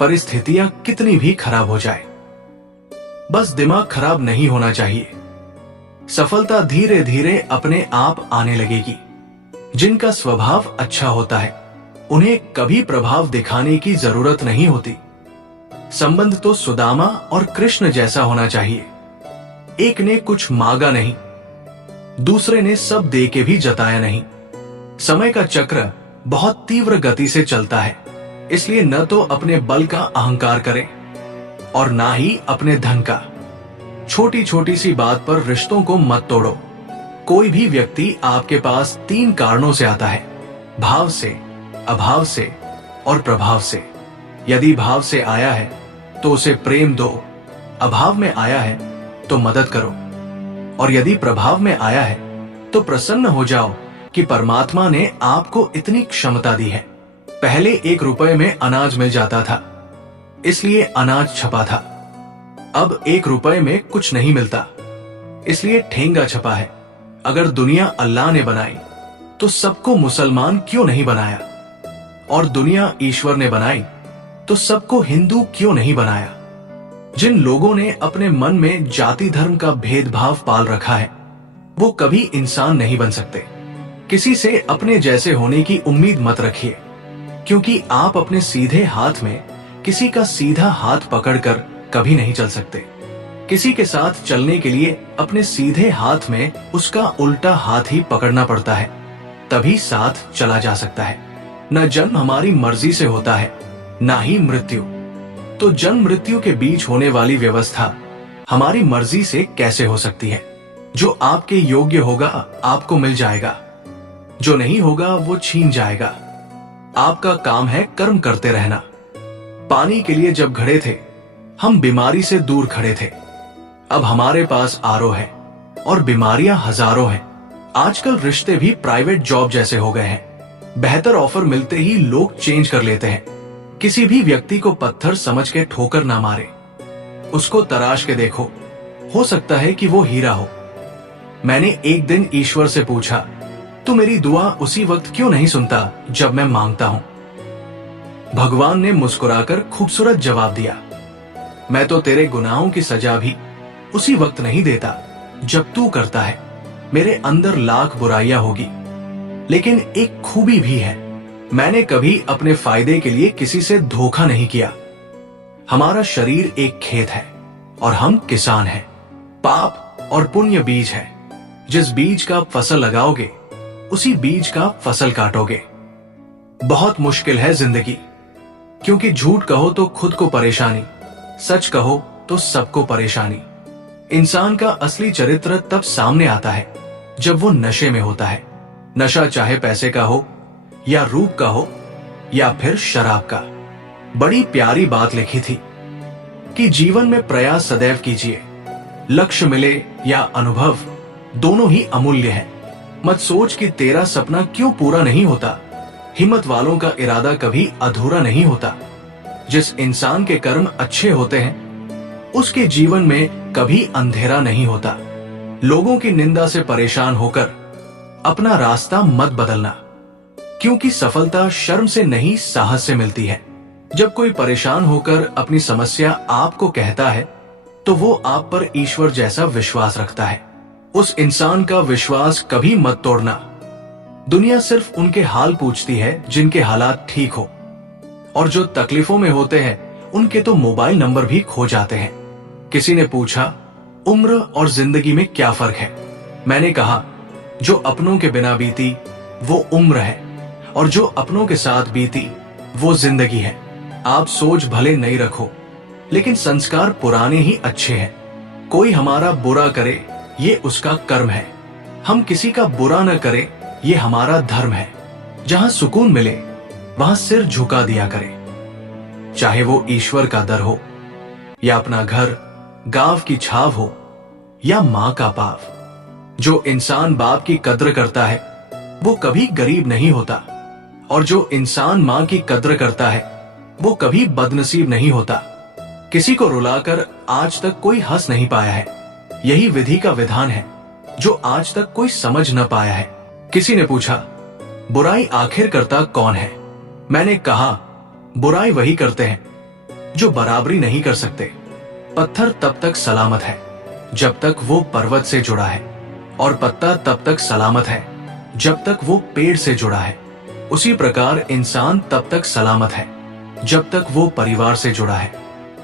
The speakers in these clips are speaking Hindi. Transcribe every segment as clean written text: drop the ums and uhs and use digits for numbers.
परिस्थितियां कितनी भी खराब हो जाए, बस दिमाग खराब नहीं होना चाहिए। सफलता धीरे धीरे अपने आप आने लगेगी। जिनका स्वभाव अच्छा होता है उन्हें कभी प्रभाव दिखाने की जरूरत नहीं होती। संबंध तो सुदामा और कृष्ण जैसा होना चाहिए। एक ने कुछ मांगा नहीं, दूसरे ने सब दे के भी जताया नहीं। समय का चक्र बहुत तीव्र गति से चलता है, इसलिए न तो अपने बल का अहंकार करें और ना ही अपने धन का। छोटी छोटी सी बात पर रिश्तों को मत तोड़ो। कोई भी व्यक्ति आपके पास 3 कारणों से आता है: भाव से, अभाव से और प्रभाव से। यदि भाव से आया है तो उसे प्रेम दो, अभाव में आया है तो मदद करो, और यदि प्रभाव में आया है तो प्रसन्न हो जाओ कि परमात्मा ने आपको इतनी क्षमता दी है। पहले 1 रुपए में अनाज मिल जाता था, इसलिए अनाज छपा था। अब 1 रुपए में कुछ नहीं मिलता, इसलिए ठेंगा छपा है। अगर दुनिया अल्लाह ने बनाई तो सबको मुसलमान क्यों नहीं बनाया, और दुनिया ईश्वर ने बनाई तो सबको हिंदू क्यों नहीं बनाया। जिन लोगों ने अपने मन में जाति धर्म का भेदभाव पाल रखा है वो कभी इंसान नहीं बन सकते। किसी से अपने जैसे होने की उम्मीद मत रखिए, क्योंकि आप अपने सीधे हाथ में किसी का सीधा हाथ पकड़कर कभी नहीं चल सकते। किसी के साथ चलने के लिए अपने सीधे हाथ में उसका उल्टा हाथ ही पकड़ना पड़ता है, तभी साथ चला जा सकता है। न जन्म हमारी मर्जी से होता है, ना ही मृत्यु। तो जन्म मृत्यु के बीच होने वाली व्यवस्था हमारी मर्जी से कैसे हो सकती है? जो आपके योग्य होगा आपको मिल जाएगा, जो नहीं होगा वो छीन जाएगा। आपका काम है कर्म करते रहना। पानी के लिए जब खड़े थे हम बीमारी से दूर खड़े थे, अब हमारे पास आरओ है और बीमारियां हजारों हैं। आजकल रिश्ते भी प्राइवेट जॉब जैसे हो गए हैं। बेहतर ऑफर मिलते ही लोग चेंज कर लेते हैं। किसी भी व्यक्ति को पत्थर समझ के ठोकर ना मारे, उसको तराश के देखो, हो सकता है कि वो हीरा हो। मैंने एक दिन ईश्वर से पूछा, तू मेरी दुआ उसी वक्त क्यों नहीं सुनता जब मैं मांगता हूं? भगवान ने मुस्कुराकर खूबसूरत जवाब दिया, मैं तो तेरे गुनाहों की सजा भी उसी वक्त नहीं देता जब तू करता है। मेरे अंदर लाख बुराइयां होगी, लेकिन एक खूबी भी है, मैंने कभी अपने फायदे के लिए किसी से धोखा नहीं किया। हमारा शरीर एक खेत है और हम किसान हैं। पाप और पुण्य बीज है। जिस बीज का फसल लगाओगे उसी बीज का फसल काटोगे। बहुत मुश्किल है जिंदगी, क्योंकि झूठ कहो तो खुद को परेशानी, सच कहो तो सबको परेशानी। इंसान का असली चरित्र तब सामने आता है जब वो नशे में होता है। नशा चाहे पैसे का हो या रूप का हो या फिर शराब का। बड़ी प्यारी बात लिखी थी कि जीवन में प्रयास सदैव कीजिए, लक्ष्य मिले या अनुभव दोनों ही अमूल्य है। मत सोच कि तेरा सपना क्यों पूरा नहीं होता। हिम्मत वालों का इरादा कभी अधूरा नहीं होता। जिस इंसान के कर्म अच्छे होते हैं उसके जीवन में कभी अंधेरा नहीं होता। लोगों की निंदा से परेशान होकर अपना रास्ता मत बदलना, क्योंकि सफलता शर्म से नहीं साहस से मिलती है। जब कोई परेशान होकर अपनी समस्या आपको कहता है तो वो आप पर ईश्वर जैसा विश्वास रखता है। उस इंसान का विश्वास कभी मत तोड़ना। दुनिया सिर्फ उनके हाल पूछती है जिनके हालात ठीक हो, और जो तकलीफों में होते हैं उनके तो मोबाइल नंबर भी खो जाते हैं। किसी ने पूछा, उम्र और जिंदगी में क्या फर्क है? मैंने कहा, जो अपनों के बिना बीती वो उम्र है, और जो अपनों के साथ बीती वो जिंदगी है। आप सोच भले नहीं रखो, लेकिन संस्कार पुराने ही अच्छे हैं। कोई हमारा बुरा करे ये उसका कर्म है, हम किसी का बुरा न करें ये हमारा धर्म है। जहां सुकून मिले वहां सिर झुका दिया करें, चाहे वो ईश्वर का दर हो या अपना घर, गांव की छाव हो या मां का पाव। जो इंसान बाप की कद्र करता है वो कभी गरीब नहीं होता, और जो इंसान मां की कद्र करता है वो कभी बदनसीब नहीं होता। किसी को रुलाकर आज तक कोई हंस नहीं पाया है। यही विधि का विधान है जो आज तक कोई समझ न पाया है। किसी ने पूछा, बुराई आखिर करता कौन है? मैंने कहा, बुराई वही करते हैं जो बराबरी नहीं कर सकते। पत्थर तब तक सलामत है जब तक वो पर्वत से जुड़ा है, और पत्ता तब तक सलामत है जब तक वो पेड़ से जुड़ा है। उसी प्रकार इंसान तब तक सलामत है जब तक वो परिवार से जुड़ा है,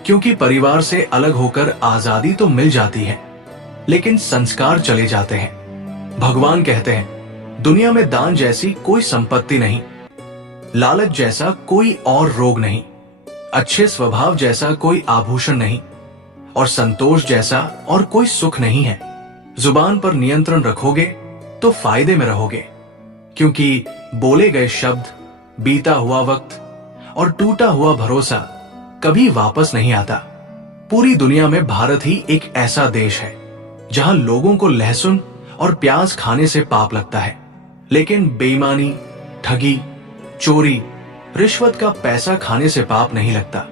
क्योंकि परिवार से अलग होकर आजादी तो मिल जाती है, लेकिन संस्कार चले जाते हैं। भगवान कहते हैं, दुनिया में दान जैसी कोई संपत्ति नहीं, लालच जैसा कोई और रोग नहीं, अच्छे स्वभाव जैसा कोई आभूषण नहीं, और संतोष जैसा और कोई सुख नहीं है। जुबान पर नियंत्रण रखोगे तो फायदे में रहोगे, क्योंकि बोले गए शब्द, बीता हुआ वक्त और टूटा हुआ भरोसा कभी वापस नहीं आता। पूरी दुनिया में भारत ही एक ऐसा देश है जहां लोगों को लहसुन और प्याज खाने से पाप लगता है, लेकिन बेईमानी, ठगी, चोरी, रिश्वत का पैसा खाने से पाप नहीं लगता।